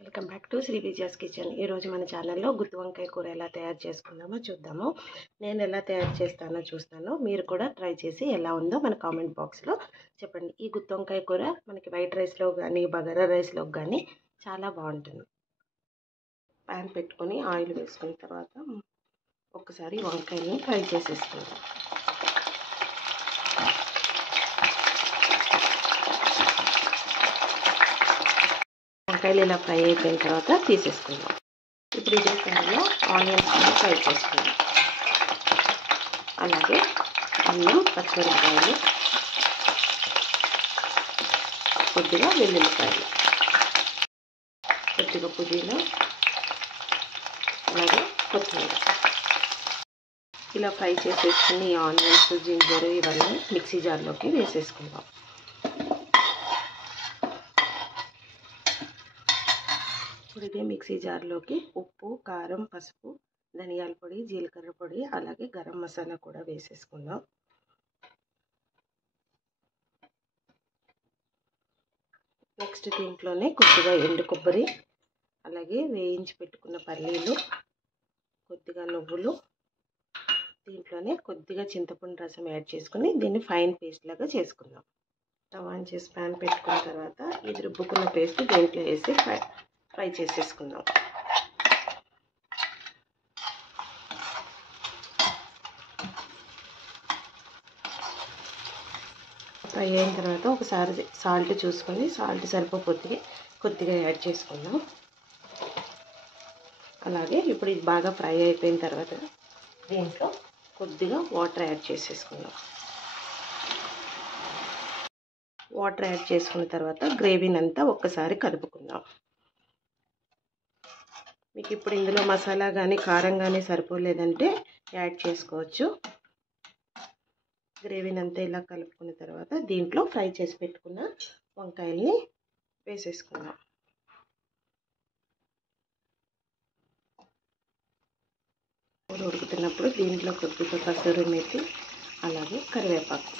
Welcome back to Shri Vijaya's kitchen. ఈరోజు మన ఛానల్లో గుత్తి వంకాయ కూర ఎలా తయారు చేసుకుందామో చూద్దాము. నేను ఎలా తయారు చేస్తానో చూస్తాను, మీరు కూడా ట్రై చేసి ఎలా ఉందో మన కామెంట్ బాక్స్లో చెప్పండి. ఈ గుత్తి వంకాయ కూర మనకి వైట్ రైస్లో కానీ బగారా రైస్లో కానీ చాలా బాగుంటుంది. ప్యాన్ పెట్టుకొని ఆయిల్ వేసుకున్న తర్వాత ఒకసారి వంకాయని ఫ్రై చేసేసుకుందాం. వంకాయలు ఇలా ఫ్రై అయిపోయిన తర్వాత తీసేసుకుందాం. ఇప్పుడు ఇదే ప్యాన్లో ఆనియన్స్ ఫ్రై చేసుకుందాం. అలాగే అల్లం, పచ్చిమిరపకాయలు, కొద్దిగా వెల్లుల్లిపాయలు, కొద్దిగా పుదీనా, అలాగే కొత్తిమీర ఇలా ఫ్రై చేసేసుకుని ఆనియన్స్, జింజర్ ఇవన్నీ మిక్సీ జార్లోకి వేసేసుకుందాం. ఇప్పుడు ఇదే మిక్సీ జార్లోకి ఉప్పు, కారం, పసుపు, ధనియాల పొడి, జీలకర్ర పొడి, అలాగే గరం మసాలా కూడా వేసేసుకుందాం. నెక్స్ట్ దీంట్లోనే కొద్దిగా ఎండు కొబ్బరి, అలాగే వేయించి పెట్టుకున్న పల్లీలు, కొద్దిగా నువ్వులు, దీంట్లోనే కొద్దిగా చింతపండు రసం యాడ్ చేసుకుని దీన్ని ఫైన్ పేస్ట్ లాగా చేసుకుందాం. స్టవ్ ఆన్ చేసి ప్యాన్ పెట్టుకున్న తర్వాత ఇది రుబ్బుకున్న పేస్ట్ దీంట్లో వేసి ఫ్రై చేసేసుకుందాం. ఫ్రై అయిన తర్వాత ఒకసారి సాల్ట్ చూసుకొని, సాల్ట్ సరిపోతే కొద్దిగా యాడ్ చేసుకుందాం. అలాగే ఇప్పుడు ఇది బాగా ఫ్రై అయిపోయిన తర్వాత దీంట్లో కొద్దిగా వాటర్ యాడ్ చేసేసుకుందాం. వాటర్ యాడ్ చేసుకున్న తర్వాత గ్రేవీని అంతా ఒక్కసారి కలుపుకుందాం. మీకు ఇప్పుడు ఇందులో మసాలా కానీ కారం కానీ సరిపోలేదంటే యాడ్ చేసుకోవచ్చు. గ్రేవీని అంతా ఇలా కలుపుకున్న తర్వాత దీంట్లో ఫ్రై చేసి పెట్టుకున్న వంకాయల్ని వేసేసుకుందాం. ఉడుకుతున్నప్పుడు దీంట్లో కొద్దిగా కసూరి మేతి, అలాగే కరివేపాకు